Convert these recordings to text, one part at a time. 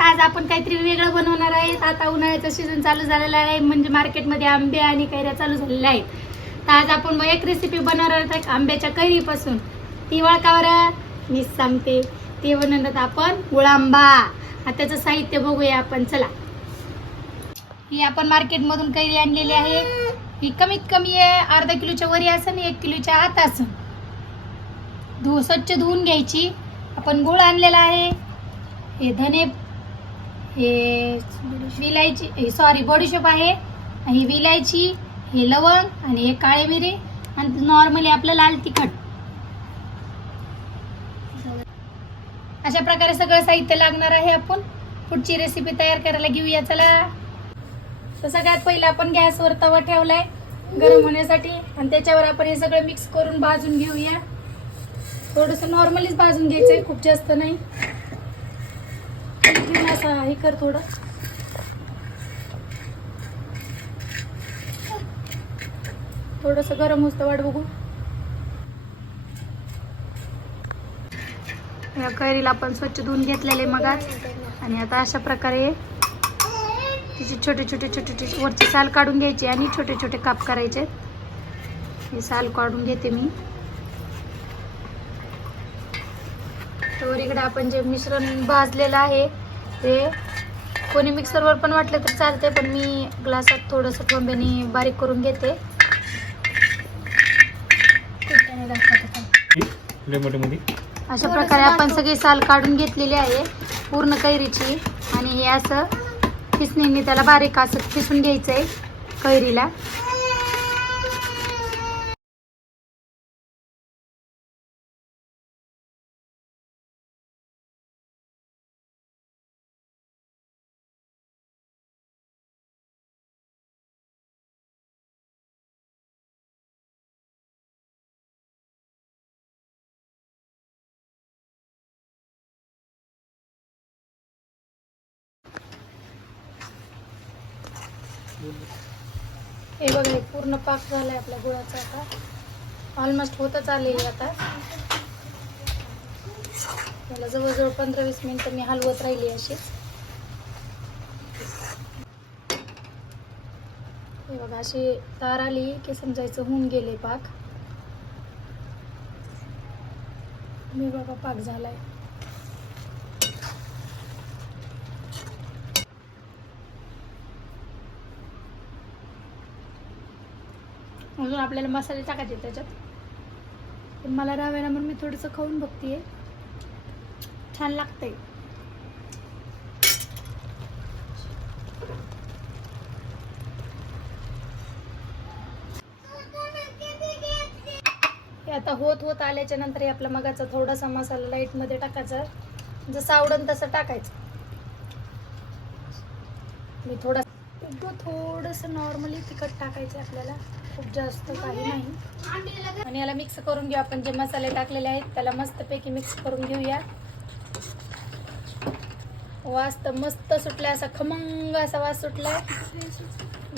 आज आपण काहीतरी वेगळं बनवणार आहे आता उन्हाळ्याचा सीझन चालू झालेला आहे म्हणजे मार्केटमध्ये आंबे आणि कैऱ्या चालू झालेल्या आहेत. तर आज आपण मग एक रेसिपी बनवणार आहोत आंब्याच्या कैरीपासून. ती वळकावर मी सांगते. ते बनवणार आपण गुळांबा. आता त्याचं साहित्य बघूया आपण. चला. ही आपण मार्केटमधून कैरी आणलेली आहे. ही कमीत कमी आहे अर्धा किलोच्या वरी असं आणि एक किलोच्या आत असं धु स्वच्छ धुवून घ्यायची. आपण गुळ आणलेला आहे. हे धने हे विलायची सॉरी बडीशोप आहे. ही विलायची हे लवंग आणि हे काळे मिरे. आणि नॉर्मली आपलं लाल तिखट. अशा प्रकारे सगळं साहित्य लागणार आहे आपण. पुढची रेसिपी तयार करायला घेऊया. चला. तर सगळ्यात पहिलं आपण गॅसवर तवा ठेवलाय गरम होण्यासाठी. आणि त्याच्यावर आपण हे सगळं मिक्स करून भाजून घेऊया. थोडस नॉर्मलीच भाजून घ्यायचंय खूप जास्त नाही. हे कर थोडं. थोडस गरम होतं वाट बघू. या कैरीला आपण स्वच्छ धुवून घेतलेले मगाच आणि आता अशा प्रकारे तिचे छोटे छोटे छोटे छोटे वरची साल काढून घ्यायची आणि छोटे छोटे काप करायचे. हे साल काढून घेते मी. तर इकडे आपण जे मिश्रण भाजलेलं आहे ते कोणी मिक्सरवर पण वाटलं तर चालते पण मी ग्लासात थोडंसं ठोंब्याने बारीक करून घेते. अशा प्रकारे आपण सगळी साल काढून घेतलेली आहे पूर्ण कैरीची. आणि हे असं खिसणीने त्याला बारीक असं खिसून घ्यायचंय कैरीला. हे बघा हे पूर्ण पाक झालाय आपल्या गुळाचा आता. ऑलमोस्ट होतच आलेली आता. याला जवळजवळ पंधरा वीस मिनिटं मी हलवत राहिली अशी. हे बघा अशी तार आली की समजायचं होऊन गेले पाक. मी बघा पाक झालाय. अजून आपल्याला मसाले टाकायचे त्याच्यात. पण मला रव्याला म्हणून मी थोडंसं खाऊन बघतीये. छान लागतंय. आता होत होत आल्याच्यानंतर आपला मगाचा थोडासा मसाला लाइटमध्ये टाकायचा. जसं आवडन तसं टाकायचं. मी थोडा एकदम थोडस नॉर्मली तिखट टाकायचं आपल्याला. खूप जास्त काही नाही. आणि याला मिक्स करून घेऊ आपण. जे मसाले टाकलेले आहेत त्याला मस्तपैकी मिक्स करून घेऊया. वास तर मस्त सुटला असा खमंग असा वास सुटलाय.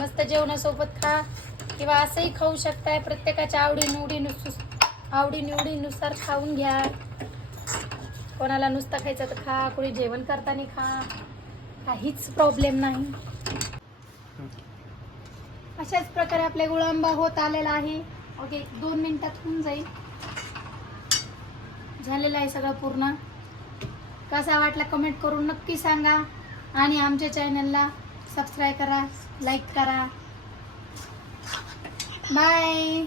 मस्त जेवणासोबत खा. किंवा असंही खाऊ शकताय. प्रत्येकाच्या आवडी निवडीनुसार आवडी निवडीनुसार खाऊन घ्या. कोणाला नुसता खायचं तर खा. कोणी जेवण करताना खा. काहीच प्रॉब्लेम नाही. अशाच प्रकारे आपले गुळांबा होत आलेला आहे. ओके दोन मिनिटात होऊन जाईल. झालेलं आहे सगळं पूर्ण. कसा वाटला कमेंट करून नक्की सांगा. आणि आमच्या चॅनलला सबस्क्राईब करा लाईक करा. बाय